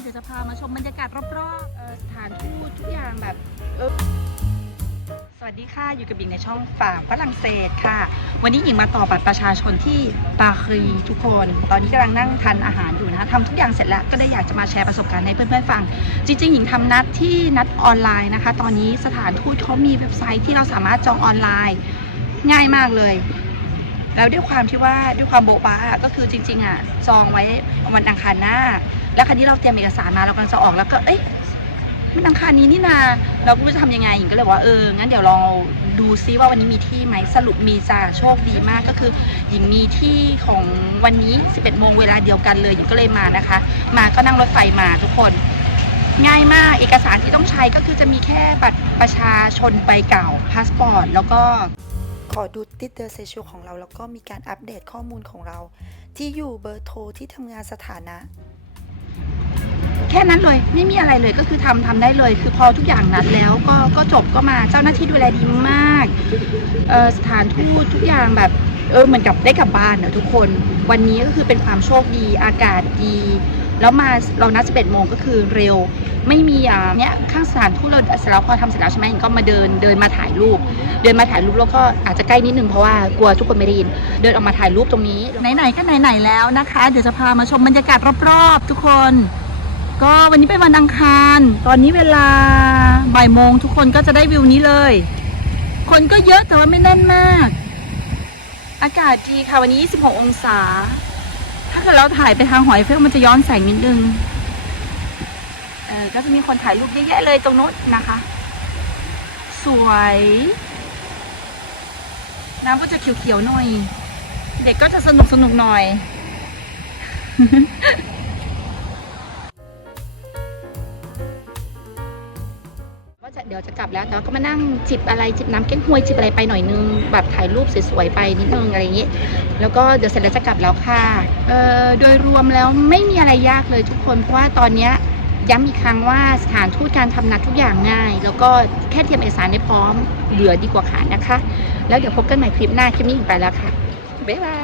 เดี๋ยวจะพามาชมบรรยากาศรอบๆเอ่อสถานทูตทุกอย่างแบบเออสวัสดีค่ะอยู่กับบิงในช่องฝางฝรั่งเศสค่ะ วันนี้หญิงมาต่อบัตรประชาชนที่ปาครีทุกคน ตอนนี้กำลังนั่งทานอาหารอยู่นะคะทำทุกอย่างเสร็จแล้วก็ได้อยากจะมาแชร์ประสบการณ์ให้เพื่อนๆฟัง จริงๆ หญิงทำนัดที่นัดออนไลน์นะคะ ตอนนี้สถานทูตเขามีเว็บไซต์ที่เราสามารถจองออนไลน์ ง่ายมากเลย แล้วด้วยความที่ว่าด้วยความโบ๊ะบ้าก็คือจริง ๆอะจองไว้วันอังคารหน้า แล้วคราวนี้เราเตรียมเอกสารมาเรากำลังจะออกแล้วก็เอ้ยมันอังคารนี้นี่นาเราก็ไม่รู้จะทำยังไงหญิงก็เลยว่าเอองั้นเดี๋ยวลองดูซิว่าวันนี้มีที่ไหมสรุปมีจ้าโชคดีมากก็คือ หญิงมีที่ของวันนี้ 11โมงเวลาเดียวกันเลยหญิงก็เลยมานะคะ มาก็นั่งรถไฟมาทุกคน ง่ายมากเอกสารที่ต้องใช้ก็คือจะมีแค่บัตรประชาชนใบเก่าพาสปอร์ตแล้วก็ ขอดูติดเดอร์เซชัวของเราแล้วก็มีการอัปเดตข้อมูลของเรา ที่อยู่เบอร์โทรที่ทำงานสถานะ แค่นั้นเลยไม่มีอะไรเลยก็คือทำทำได้เลย คือพอทุกอย่างนัดแล้วก็ก็จบก็มาเจ้าหน้าที่ดูแลดีมากเออสถานทูตทุกอย่างแบบเออเหมือนกับได้กลับบ้านเนอะทุกคน วันนี้ก็คือเป็นความโชคดีอากาศดี แล้วมาเรานัด11โมงก็คือเร็ว ไม่มีอ่าเนี้ยข้างสถานทูตเราเสร็จแล้วพอทำเสร็จแล้วใช่ไหมก็มาเดินเดินมาถ่ายรูป เดินมาถ่ายรูปแล้วก็อาจจะใกล้นิดนึงเพราะว่ากลัวทุกคนไม่ได้ยิน เดินออกมาถ่ายรูปตรงนี้ ไหนๆก็ไหนๆแล้วนะคะ เดี๋ยวจะพามาชมบรรยากาศรอบๆ ทุกคน ก็วันนี้เป็นวันอังคาร ตอนนี้เวลาบ่ายโมงทุกคนก็จะได้วิวนี้เลย คนก็เยอะแต่ว่าไม่แน่นมาก อากาศดีค่ะวันนี้ 26 องศา ถ้าเกิดเราถ่ายไปทางหอยเฟลมันจะย้อนแสงนิดนึง ออก็จะมีคนถ่ายรูปเยอะแยะเลยตรงนู้นนะคะ สวย น้ำก็จะเขียวๆหน่อย เด็กก็จะสนุกสนุกหน่อยว่าจะเดี๋ยวจะกลับแล้วแต่ก็มานั่งจิบอะไรจิบน้ำเก้งฮวยจิบอะไรไปหน่อยนึงแบบถ่ายรูปสวยๆไปนิดนึงอะไรอย่างนี้ แล้วก็เดี๋ยวเสร็จแล้วจะกลับแล้วค่ะเอ่อโดยรวมแล้วไม่มีอะไรยากเลยทุกคนเพราะว่าตอนเนี้ย ย้ำอีกครั้งว่าสถานทูตการทำนัดทุกอย่างง่าย แล้วก็แค่เตรียมเอกสารให้พร้อมเหลือดีกว่าขาดนะคะ แล้วเดี๋ยวพบกันใหม่คลิปหน้าคลิปนี้อีกไปแล้วค่ะบ๊ายบาย